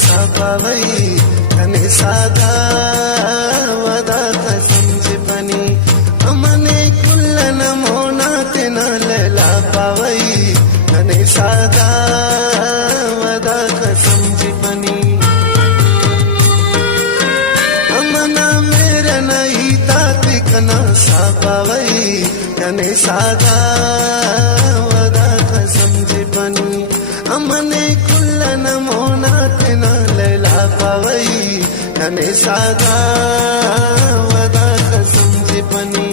सापावई तने सादा वदा समझ बनी अमने कुल्लन मोना तेना लैला पावई तने सादा वदा समझ बनी अमना मेरे नहीं ताती कना सापावई तने सादा वदा समझ बनी अमने कुल्लन मोना तेना लैला पावई तने सादा वदा समझ बनी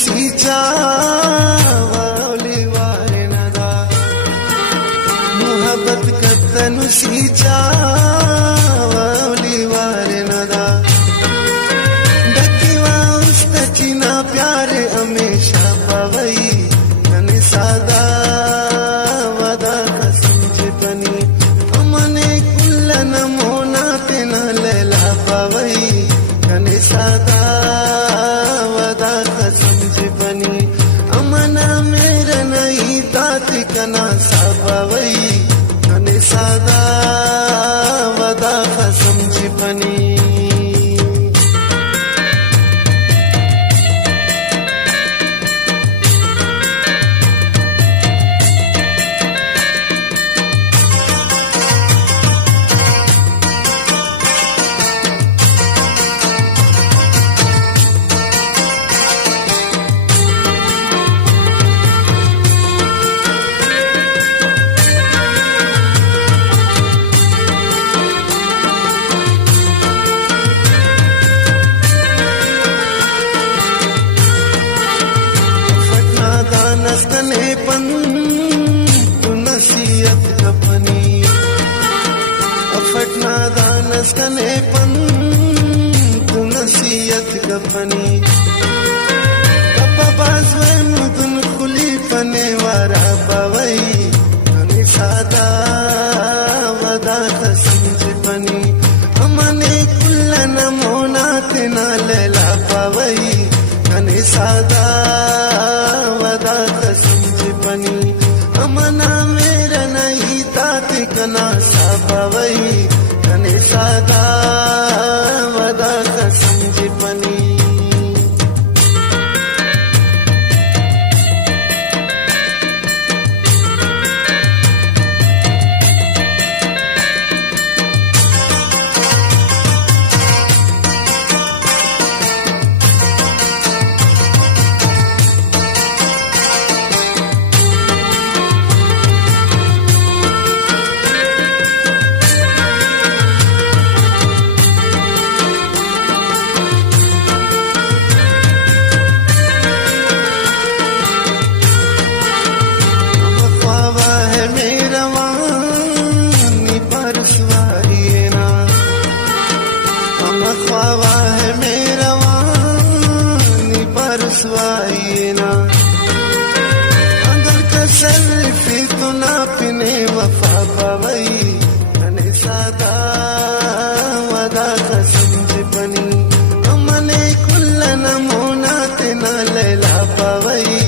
सीचा वाली वारे नदा मोहब्बत कतनु सीचा वाली वारे नदा डकीवा उस तचीना प्यारे हमेशा पावई तने सादा वदा समझ बनी अमने कुल्लन मोना तेना लैला पावई तने सादा अमना मेरे नहीं ताती कना सापावई तने सादा वदा समझ बनी नस्कने पन तू नसीहत कपनी अफटना दानस कने पन तू नसीहत कपनी कपा बाजवे मुदुन खुली पने वारा पावई तने सादा वदा समझ बनी अमने कुल्लन मोना तेना लैला पावई तने सादा वदा समझ बनी अमना मेरा नहीं ताती कना सापावई तने सादा वदा समझ बनी ख्वाबा है मेरा वानी परसवाई ना अगर कसल्फी तो ना पिने वफा पावई तने सादा वदा समझ बनी अमने कुल्लन मोना तेना लैला पावई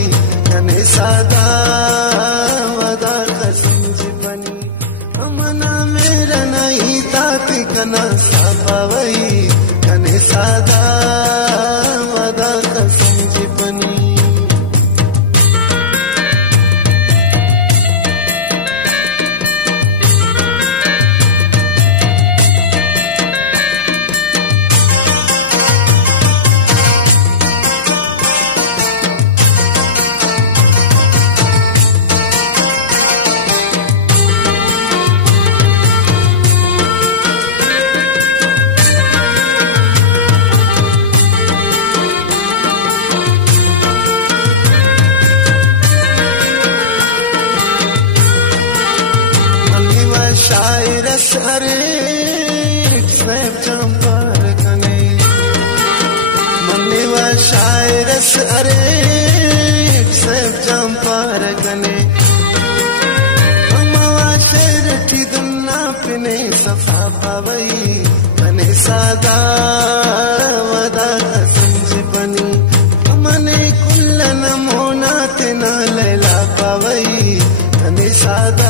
तने सादा वदा समझ बनी अमना मेरा नहीं ताती कना सापावई तने सादा वदा समझ बनी स्वैप चंपार कने मन्ने वा शायरस अरे स्वैप चंपार कने अम्मा शेर की दुन्ना पिने सफा पावई कने सादा वदा समझ बनी मने कुल्लन मोना तेना लैला पावई कने सादा